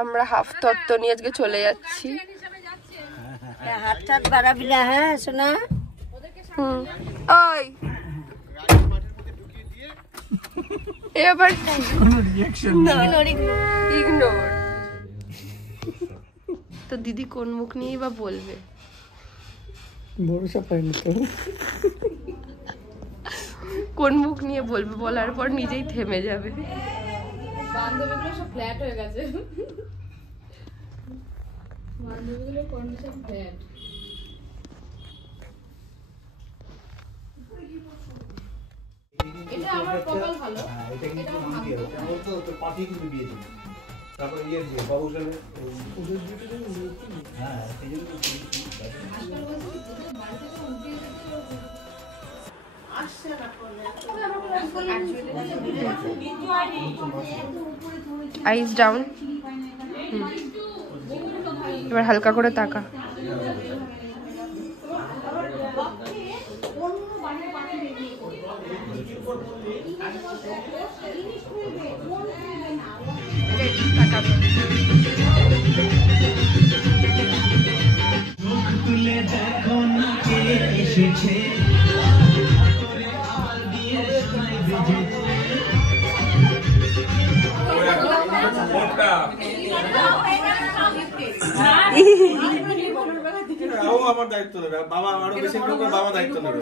আমরা হাফ তত্ত্ব নিয়ে আজকে চলে যাচ্ছি। হাত বাড়াবি না, হ্যাঁ শোনা। ওই এবার ইগনোর। তো দিদি কোন মুখ নিয়েই বা বলবে? ভরসা পাইনি তো। কোন মুখ নিয়ে বলবে? বলার পর নিজেই থেমে যাবে। বান্ধবীগুলো সব ফ্ল্যাট হয়ে গেছে। বান্ধবীগুলোর কন্ডিশন ফ্ল্যাট। এটা আমার কপাল ভালো। এটা কিন্তু ভাগ্য। আমার তো পার্টি কিন্তু বিয়ে দিই। তারপরে ইয়ে দিয়ে বাবুশালে ওদের দিতে দেন। হ্যাঁ, এই জন্য আজকাল বলছি বাড়িতে তো উঠে যেতে আসছে না কোন। আইস ডাউন। এবার হালকা করে তাকা। আমার দায়িত্ব নেবে, বাবা আমারও বেশি বাবা দায়িত্ব নেবে,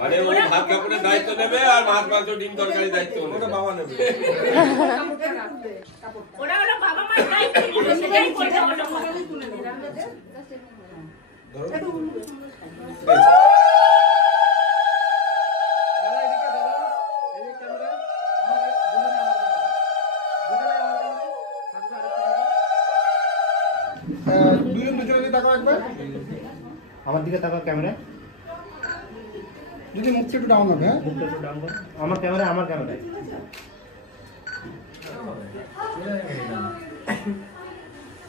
মানে ওই ভাত কাপড়ের দায়িত্ব নেবে আর মাছ মাংস ডিম তরকারি দায়িত্ব ওটা বাবা নেবে। ওরা হলো বাবা মার দায়িত্ব নেবে, সেটাই করতে হবে। আমার দিকে তাকাও ক্যামেরা। যদি মুখটা একটু ডাউন হবে, হ্যাঁ মুখটা একটু ডাউন করো। আমার ক্যামেরা, আমার ক্যামেরায়।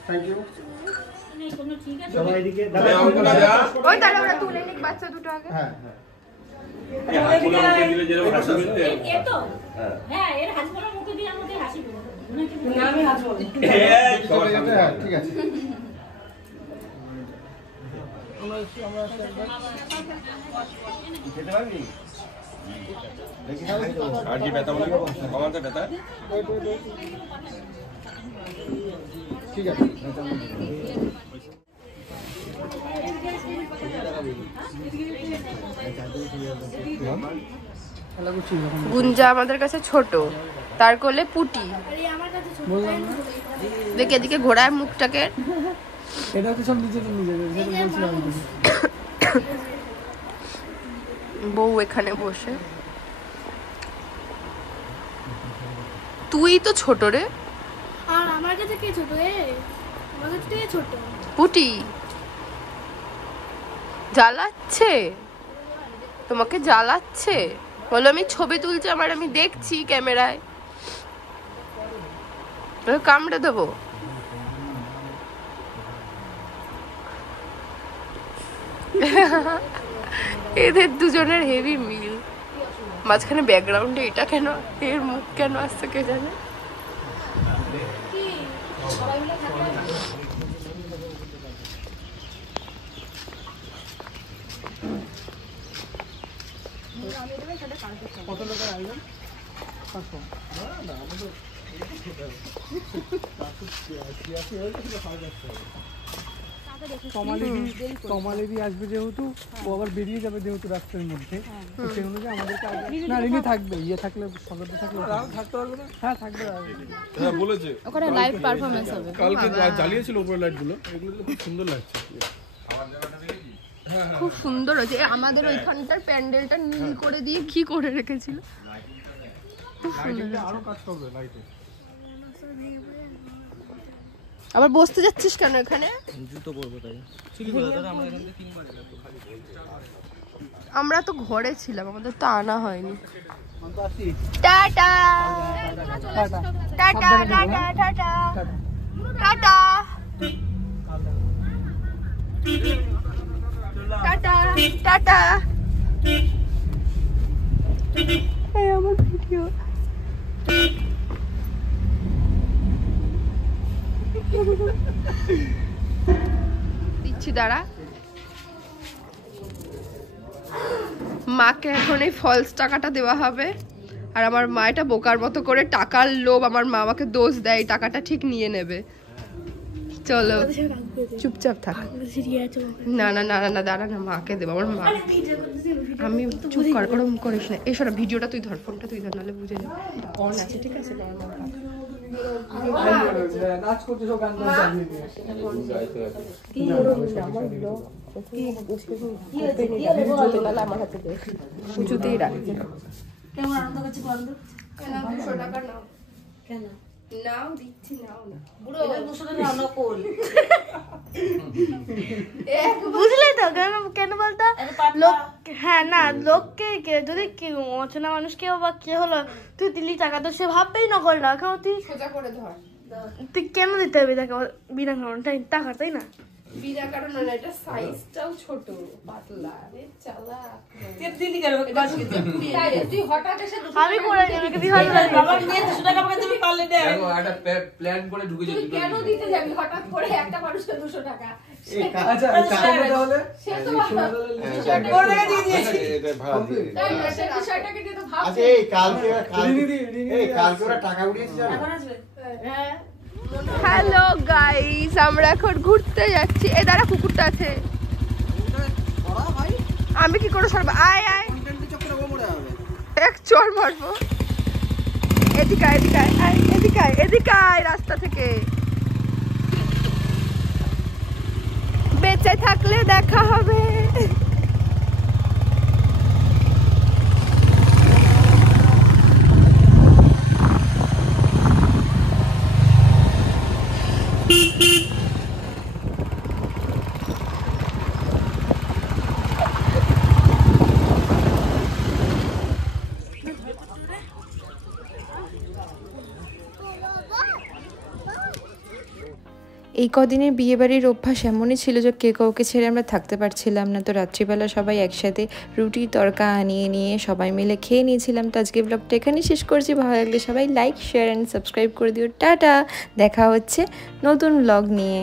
Thank you. সবাই এদিকে দাঁড়াও। ওই দাঁড়া, ওরা তুলে নিক বাচ্চা দুটো আগে। হ্যাঁ হ্যাঁ। হ্যাঁ, এর হাসিগুলো মুখে দিয়ে আমাদের হাসি বের হবে। আমি হাসবো। ঠিক আছে। খেতে পারবি? আর কি ব্যথা বলে? আমার তো ব্যথা। ঠিক আছে। গুঞ্জা আমাদের কাছে ছোট, তার কোলে পুটি। দেখে এদিকে ঘোড়ায় মুখটাকে। এটা তো সব নিজেদের বলছিলাম। বউ এখানে বসে। তুই তো ছোট রে। আর আমার কাছে কে ছোট? আমার কাছে কে ছোট? পুটি জ্বালাচ্ছে তোমাকে, জ্বালাচ্ছে। বলো আমি ছবি তুলছি, আমি দেখছি ক্যামেরায়, কামড়ে দেবো। এদের দুজনের হেভি মিল। মাঝখানে ব্যাকগ্রাউন্ডে এটা কেন, এর মুখ কেন আসছে কে জানে। কত লোকের আয়োজন? 500। না আমাদের কমালেরই আসবে যেহেতু ও আবার বেরিয়ে যাবে যেহেতু রাস্তার মধ্যে তো সেই অনুযায়ী আমাদেরকে না রিনি থাকবে ইয়ে থাকলে সকালে থাকলে থাকতে পারবে না হ্যাঁ থাকবে হ্যাঁ বলেছে ওখানে লাইভ পারফরম্যান্স হবে কালকে জ্বালিয়েছিল উপরে লাইটগুলো এগুলো তো খুব সুন্দর লাগছে খুব সুন্দর হয়েছে আমাদের ওইখানটার প্যান্ডেলটা নীল করে দিয়ে কি করে রেখেছিল খুব সুন্দর আরো কাজ করবে লাইটে আবার বসতে যাচ্ছিস কেন এখানে আমরা তো ঘরে ছিলাম আমাদের তো আনা হয়নি tata tata tata tata tata tata tata এই আমার ভিডিও দিচ্ছি দাঁড়া মাকে এখন এই ফলস টাকাটা দেওয়া হবে আর আমার মা এটা বোকার মতো করে টাকার লোভ আমার মা আমাকে দোষ দেয় টাকাটা ঠিক নিয়ে নেবে চলো চুপচাপ থাক না না না না দাঁড়া না মাকে দেবো আমার মা আমি চুপ কর ওরম করিস না এসব ভিডিওটা তুই ধর ফোনটা তুই ধর নাহলে বুঝে নে অন আছে ঠিক আছে নাচ করতে সব গান আমার হাতে উঁচুতেই রাখছি কেমন আনন্দ করছে বন্ধ 200 টাকা নাও কেন নাও দিচ্ছি নাও না বুড়ো 200 টাকা নাও কোল বুঝলে তো কেন বলতো লোক হ্যাঁ না লোককে যদি অচেনা মানুষ কেউ বা কে হলো তুই দিলি টাকা তো সে ভাববেই নকল টাকা তুই সোজা করে ধর তুই কেন দিতে হবে টাকা বিনা কারণ টাকা তাই না বিনা কারণ না এটা সাইজটাও ছোট পাতলা রে চালা দিদি কেন তুই হঠাৎ এসে আমি করে নি আমাকে বিহার বাবা নিয়ে 200 টাকা আমাকে তুমি পারলে দে দেখো একটা প্ল্যান করে ঢুকে যাবে কেন দিতে যাবি হঠাৎ করে একটা মানুষকে 200 টাকা আচ্ছা তাহলে সে তো কোন টাকা দিয়ে দিয়েছি এটা ভাড়া দিয়ে তাই না সে বিষয়টাকে নিয়ে তো ভাব আচ্ছা এই কালকে ওরা টাকা উড়িয়েছে জানো এখন আসবে হ্যাঁ হ্যালো গাইস আমরা এখন ঘুরতে যাচ্ছি এই দাঁড়া কুকুরটা আছে আমি কি করে সরব আয় আয় এক চড় মারবো এদিকে আয়, এদিকে আয়, আয়, এদিকে আয়, এদিকে আয় রাস্তা থেকে বেঁচে থাকলে দেখা হবে এই কদিনের বিয়েবাড়ির অভ্যাস এমনই ছিল যে কে কাউকে ছেড়ে আমরা থাকতে পারছিলাম না তো রাত্রিবেলা সবাই একসাথে রুটি তড়কা আনিয়ে নিয়ে সবাই মিলে খেয়ে নিয়েছিলাম তো আজকে ব্লগটা এখানেই শেষ করছি ভালো লাগলে সবাই লাইক শেয়ার অ্যান্ড সাবস্ক্রাইব করে দিও টাটা দেখা হচ্ছে নতুন ব্লগ নিয়ে